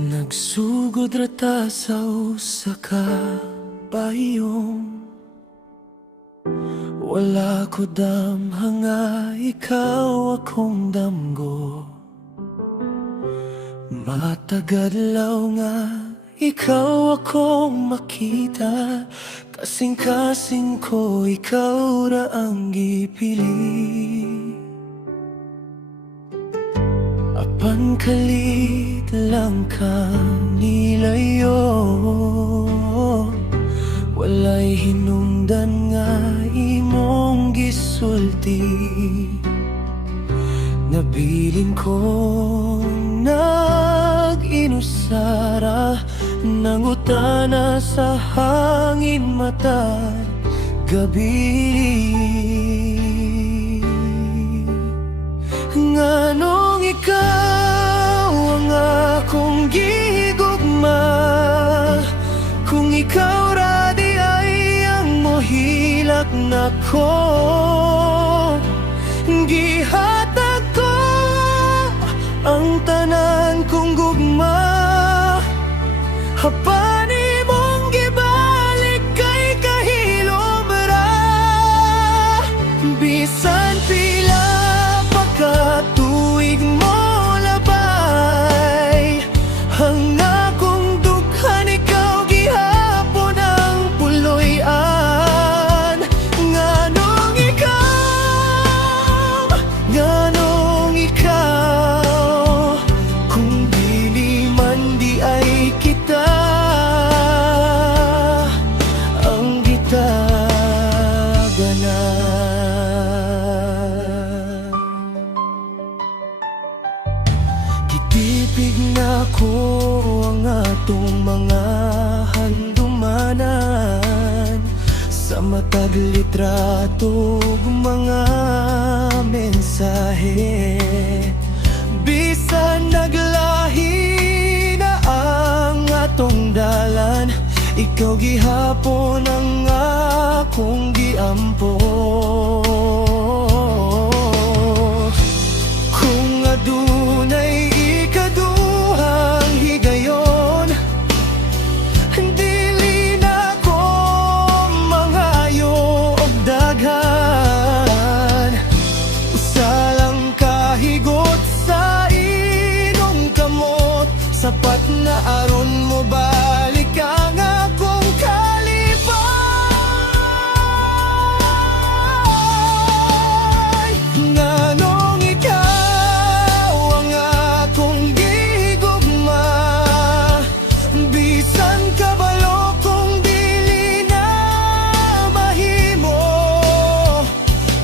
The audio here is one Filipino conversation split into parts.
Nagsugod rata sa usa ka pahiyom, wala ko damhang nga ikaw akong damgo. Matagadlaw nga ikaw akong makita, kasing-kasing ko ikaw ra ang gipili. Apan kalit lang kang nilayo, walay hinungdan nga imong gisulti. Nabilin ko nag-inusara, nangutana sa hangin mata gabi. Nganong ikaw ang akong gigugma, kung ikaw ra di ay ang mohilak nako. Gihatag ko ang tanan kong gugma, hapan imong gibalik kay kahilom ra. Bisan pila pa ka tuig mo labay, ang akong dughan ikaw gihapon ang puloy-an. Nganong ikaw, kung dili man di ay kita ang gitaganan. Kitipig na ko ang atong mga handumanan, sa matag litrato mga mensahe. Bisan naglahi na ang atong dalan, ikaw gihapon ang akong giampo. Kung adunay ikaduhang higayon, dili na ko mangayo og daghan. Usa lang kahigot sa inong kamot, sapat na aron mo balik ang akong kalipay. Nganong ikaw ang akong gigugma, bisan kabalo kung dili na mahimo.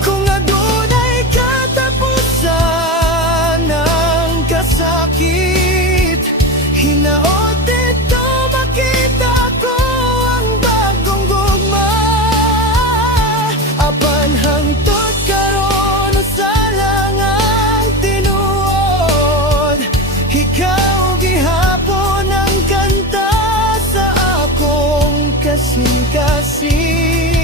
Kung adunay katapusan ng kasakit, hinaot dito makita ko ang bagong gugma. Apan hangtod karon usa lang ang tinuod, ikaw gihapon ang kanta sa akong kasing-kasing.